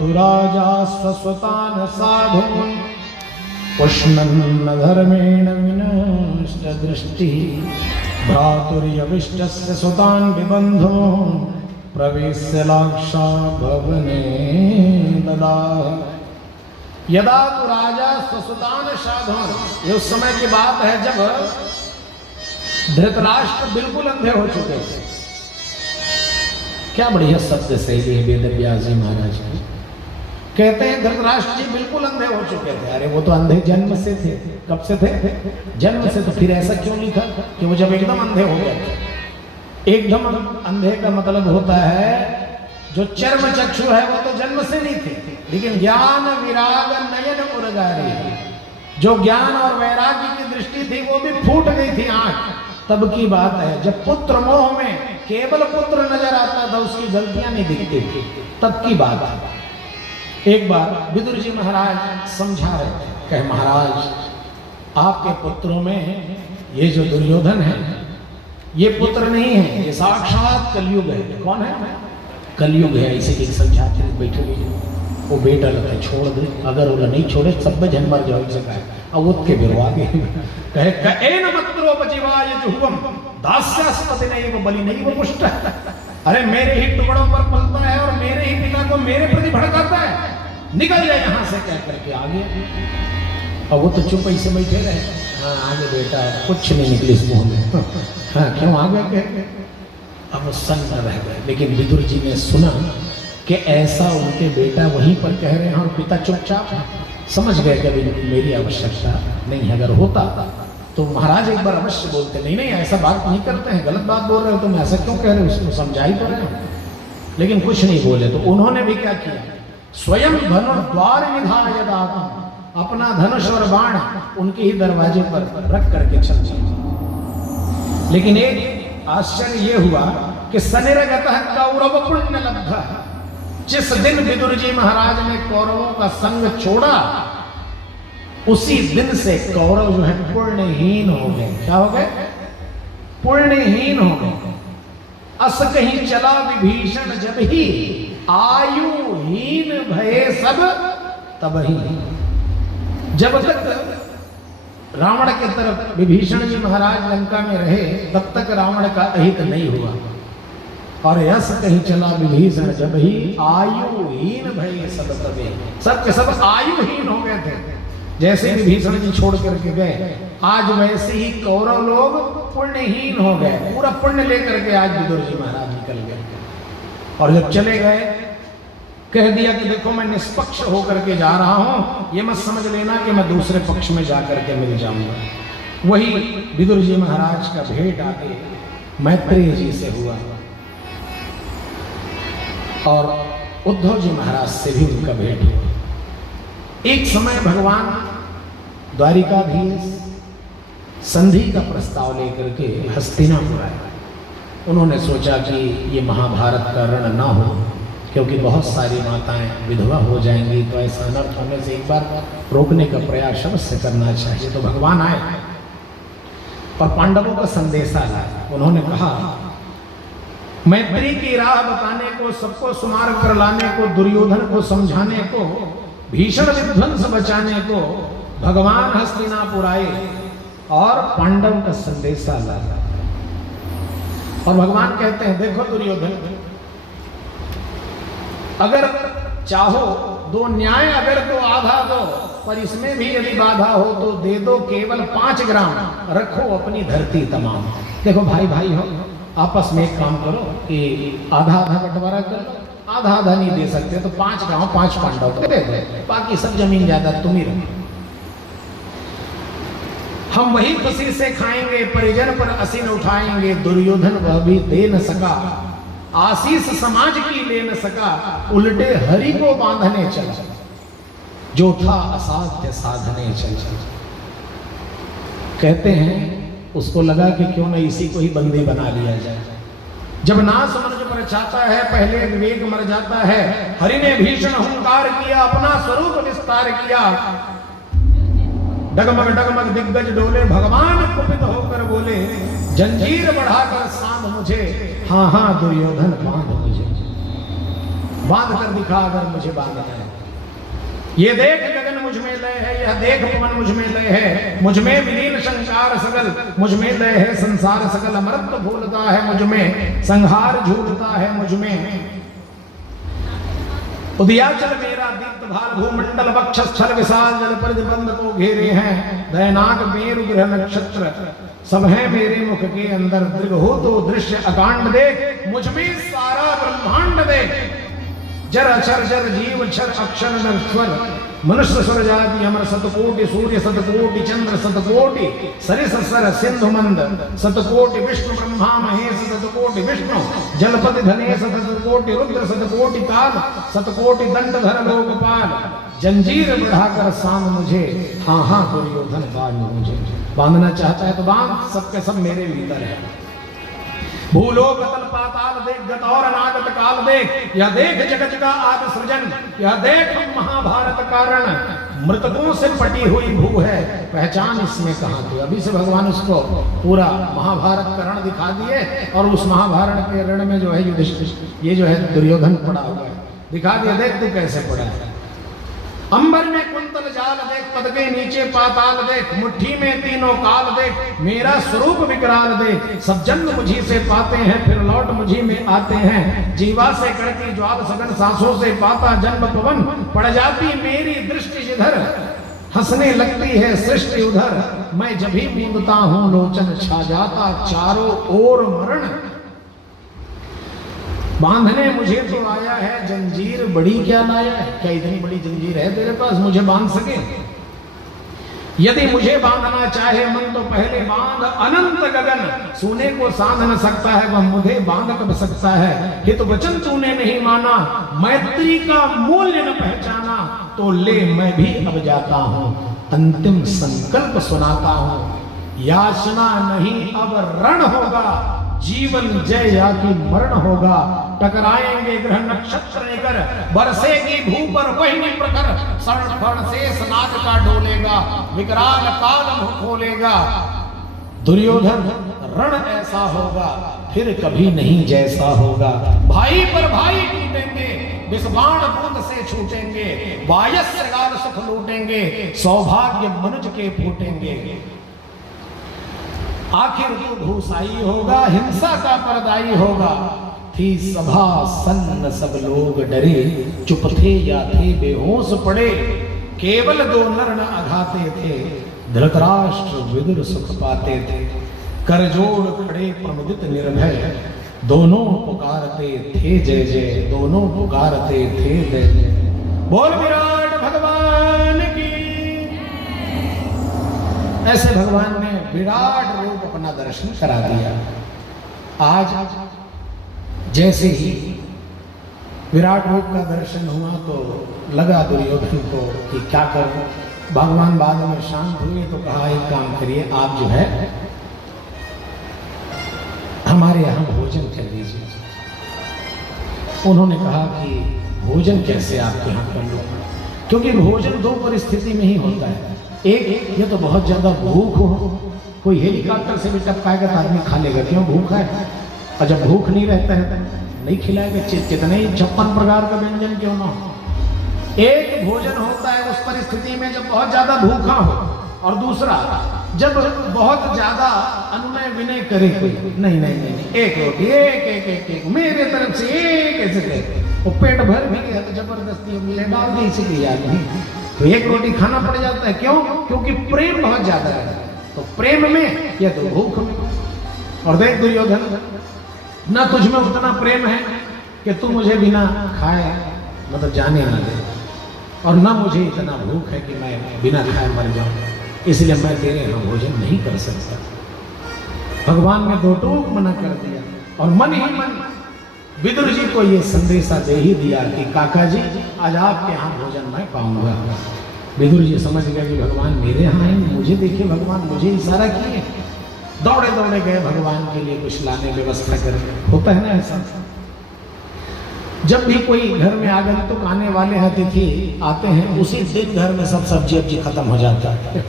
तु राजा स्वस्वतान् साधून् पुष्णन्न धर्मेण विनष्ट दृष्टिः भ्रातुर्यविष्टस्य सुतान् विबन्धो प्रवेश्य लाक्षा भवने ददाह। यदा तु राजा स्वसुतान् साधून्, ये उस समय की बात है जब धृतराष्ट्र बिल्कुल अंधे हो चुके थे। क्या बढ़िया शब्द शैली है वेद व्यास जी महाराज की। कहते हैं धृतराष्ट्र जी बिल्कुल अंधे हो चुके थे। अरे वो तो अंधे जन्म से थे। कब से थे? जन्म से। तो फिर ऐसा क्यों लिखा कि वो जब एकदम अंधे हो गए थे? एकदम अंधे का मतलब होता है जो चर्म चक्षु है वो तो जन्म से नहीं थे, लेकिन ज्ञान विराग नयन उरगारी, जो ज्ञान और वैराग्य की दृष्टि थी वो भी फूट गई थी आंख। तब की बात है जब पुत्र मोह में केवल पुत्र नजर आता था, उसकी गलतियां नहीं दिखती थी, तब की बात है। एक बार विदुर जी महाराज समझा रहे थे, कहे महाराज आपके पुत्रों में ये जो दुर्योधन है ये पुत्र नहीं है, ये साक्षात कलयुग है। कौन है? कलयुग है। इसे समझाते बैठे वो बेटा लगा छोड़ दे, अगर वो नहीं छोड़े सब जन मर जाओ सका है। अब उसके बिरवा के कहे कएन मत्रो बजीवाय जुहुवम दास्यास्पति नहीं वो बलि नहीं वो पुष्ट। अरे मेरे ही टुकड़ों पर पलता है और मेरे ही पिता को मेरे प्रति भड़काता है, निकल जाए यहाँ से कह करके आगे। अब वो तो चुप ऐसे बैठे रहे। हाँ आगे बेटा कुछ नहीं निकली इस मुंह में। हाँ क्यों आगे कह? अब वो सन्न रह गए। लेकिन विदुर जी ने सुना कि ऐसा उनके बेटा वहीं पर कह रहे हैं और पिता चुपचाप समझ गए कि अभी मेरी आवश्यकता नहीं है। अगर होता तो महाराज एक बार अवश्य बोलते, नहीं नहीं ऐसा बात नहीं करते हैं, गलत बात बोल रहे हो तुम, ऐसा क्यों कह रहे हो, उसको समझा ही तो रहे हो। लेकिन कुछ नहीं बोले। तो उन्होंने भी क्या किया, स्वयं धनुर्द्वार निधाय दातुं, अपना धनुष और बाण उनके ही दरवाजे पर रख करके चल दिए। लेकिन एक आश्चर्य ये हुआ कि सनिर्गतः कौरव पुण्य लब्धः, जिस दिन विदुर जी महाराज ने कौरवों का संग छोड़ा उसी दिन से कौरव जो है पुण्यहीन हो गए। क्या हो गए? पुण्यहीन हो गए। अस कहीं चला विभीषण जब ही आयुहीन भये सब तब ही। जब तक रावण के तरफ विभीषण जी महाराज लंका में रहे तब तक रावण का अहित नहीं हुआ। और यस कहीं चला विभीषण जब ही आयुहीन भये सब तबे, सब के सब आयुहीन हो गए थे। जैसे विभीषण जी छोड़ करके गए आज वैसे ही कौरव लोग पुण्यहीन हो गए। पूरा पुण्य लेकर के आज विदुर जी महाराज निकल गए। और जब चले गए कह दिया कि देखो मैं निष्पक्ष होकर के जा रहा हूं, ये मत समझ लेना कि मैं दूसरे पक्ष में जाकर के मिल जाऊंगा। वही विदुर जी महाराज का भेंट आगे मैत्रेय जी से हुआ और उद्धव जी महाराज से भी उनका भेंट हुआ। एक समय भगवान द्वारिकाधीश संधि का प्रस्ताव लेकर के हस्तिनापुर आए। उन्होंने सोचा कि ये महाभारत का रण ना हो, क्योंकि बहुत सारी माताएं विधवा हो जाएंगी, तो ऐसा अनर्थ होने से एक बार रोकने का प्रयास अवश्य करना चाहिए। तो भगवान आए और पांडवों का संदेशा लाया। उन्होंने कहा मैत्री की राह बताने को, सबको सुमार्ग पर लाने को, दुर्योधन को समझाने को, भीषण विध्वंस बचाने को भगवान हस्तिनापुर आए और पांडव का संदेशा लाया। और भगवान कहते हैं देखो दुर्योधन, अगर चाहो दो न्याय, अगर तो आधा दो, पर इसमें भी यदि बाधा हो तो दे दो केवल 5 ग्राम, रखो अपनी धरती तमाम। देखो भाई भाई हो, आपस में एक काम करो कि आधा आधा बंटवारा कर लो, आधा आधा नहीं दे सकते तो 5 गांव 5 पांडव को दे दे, बाकी सब जमीन जायदाद तुम ही रखो। हम वही खुशी से खाएंगे, परिजन पर असीन उठाएंगे। दुर्योधन वह भी दे न सका, आशीष समाज की ले न सका, उल्टे हरि को बांधने चला, जो था असाध्य साधने चला। कहते हैं उसको लगा कि क्यों न इसी को ही बंदी बना लिया जाए। जब ना समझ पर चाहता है पहले विवेक मर जाता है। हरि ने भीषण हुंकार किया, अपना स्वरूप विस्तार किया। डगमग डगमग दिग्गज डोले, भगवान कुपित होकर बोले जंजीर बढ़ाकर सांध मुझे, हाँ हाँ दुर्योधन बांध मुझे। बांध कर दिखा अगर मुझे बांधना है। ये देख गगन मुझ में लय है, यह देख पवन मुझ में लय है, मुझ में विलीन संसार सगल, मुझ में लय है संसार सकल, अमृत भूलता है मुझ में, संहार झूलता है मुझ में। उदयाचल मेरा दीप्त भाल, भूमंडल वक्षस्थल विशाल, जल प्रतिबंध को घेरे हैं, दैनाक मेरु ग्रह नक्षत्र सब है मेरे मुख के अंदर। दृग हो तो दृश्य अकांड देख, मुझ में सारा ब्रह्मांड देख। जर अक्षर जर जीव क्षर अक्षर नर स्वर, मनुष्य स्वर जाति अमर सतकोटि, सूर्य सतकोटि चंद्र सतकोटि, सरिस सर सिंधु मंद सतकोटि, विष्णु ब्रह्मा महेश सतकोटि विष्णु, जलपति धनेश सतकोटि, रुद्र सतकोटि काल, सतकोटि दंडधर लोकपाल। जंजीर बढ़ाकर सांध मुझे, हाँ हाँ दुर्योधन बांध मुझे। बांधना चाहता है तो बांध, सबके सब मेरे भीतर है। भूलोक तल पाताल देख, गत और अनागत काल देख, यह देख जगत का आदि सृजन, यह देख महाभारत कारण। मृतकों से पटी हुई भू है, पहचान इसमें कहाँ थी। अभी से भगवान उसको पूरा महाभारत का रण दिखा दिए, और उस महाभारत के रण में जो है युधिष्ठिर, ये जो है दुर्योधन पड़ा हुआ है, दिखा दिया। देख तू कैसे पड़ा है। अंबर में कुंतल जाल देख, पद के नीचे पाताल देख, मुट्ठी में तीनों काल देख, मेरा स्वरूप विकराल देख। सब जन्म मुझी से पाते हैं, फिर लौट मुझी में आते हैं। जीवा से कड़की ज्वाल सघन, सांसों से पाता जन्म पवन। पड़ जाती मेरी दृष्टि जिधर, हंसने लगती है सृष्टि उधर। मैं जब भी बूंदता हूं लोचन, छा जाता चारों ओर मरण। बांधने मुझे तो आया है, जंजीर बड़ी क्या लाया है। क्या इतनी बड़ी जंजीर है तेरे पास, मुझे बांध सके? यदि मुझे बांधना चाहे मन तो पहले बांध अनंत गगन। सोने को साध न सकता है वह मुझे बांध कब सकता है। हित वचन तूने नहीं माना, मैत्री का मूल्य न पहचाना, तो ले मैं भी अब जाता हूं, अंतिम संकल्प सुनाता हूं। याचना नहीं अब रण होगा, जीवन जय या कि मरण होगा। टकराएंगे ग्रह नक्षत्र लेकर, बरसेगी भू पर वही प्रखर। सर्ण फण से नाग का डोलेगा, विकराल काल मुख खोलेगा। दुर्योधन रण ऐसा होगा, फिर कभी नहीं जैसा होगा। भाई पर भाई टूटेंगे, विषबाण बूंद से छूटेंगे। वायस्त्रगाल सुख लूटेंगे, सौभाग्य मनुज के फूटेंगे। आखिर तो भूसाई होगा, हिंसा का परदाई होगा। थी सभा सन्न सब लोग डरे, चुप थे या थे बेहोश पड़े। केवल दो नर न अघाते थे, धृतराष्ट्र विदुर सुख पाते थे। कर जोड़ खड़े प्रमुदित निर्भय, दोनों पुकारते थे जय जय, दोनों पुकारते थे जय जय। बोल विराट भगवान की। ऐसे भगवान ने विराट रूप अपना दर्शन करा दिया। आज जैसे ही विराट रूप का दर्शन हुआ तो लगा दुर्योधन को कि क्या करूं। भगवान बाद में शांत हुए तो कहा एक काम करिए, आप जो है हमारे यहाँ भोजन कर लीजिए। उन्होंने कहा कि भोजन कैसे आपके यहाँ कर लो, क्योंकि भोजन दो परिस्थिति में ही होता है। एक ये तो बहुत ज्यादा भूख हो, कोई हेलीकॉप्टर से भी टपकाएगा तो आदमी खा लेगा, क्यों भूख है। और जब भूख नहीं रहता है तो नहीं खिलाएगा, कितने ही 56 प्रकार का व्यंजन क्यों ना हो। एक भोजन होता है उस परिस्थिति में जब बहुत ज्यादा भूखा हो, और दूसरा जब बहुत ज्यादा अनुनय विनय करे कोई, नहीं नहीं नहीं एक रोटी एक एक एक एक मेरे तरफ से एक ऐसे कहे, वो पेट भर भी गया तो जबरदस्ती मिले डाल दी इसीलिए आदमी तो एक रोटी खाना पड़ जाता है। क्यों? क्योंकि प्रेम बहुत ज्यादा है, तो प्रेम में या तो भूख में। और देख दुर्योधन, ना तुझ में उतना प्रेम है कि तू मुझे बिना खाए मतलब जाने ना दे, और ना मुझे इतना भूख है कि मैं बिना खाए मर जाऊं, इसलिए मैं तेरे यहाँ भोजन नहीं कर सकता। भगवान ने दो टूक मना कर दिया, और मन ही मन विदुर जी को ये संदेशा दे ही दिया कि काका जी आज आपके यहाँ भोजन मैं पाऊंगा। विदुर जी समझ गए कि भगवान मेरे यहाँ आएंगे, मुझे देखिए भगवान मुझे इशारा किए। दौड़े दौड़े गए भगवान के लिए कुछ लाने व्यवस्था करके। होता है ना ऐसा, जब भी कोई घर में आगंतुक आने वाले अतिथि आते हैं, उसी दिन घर में सब सब्जी खत्म हो जाता है।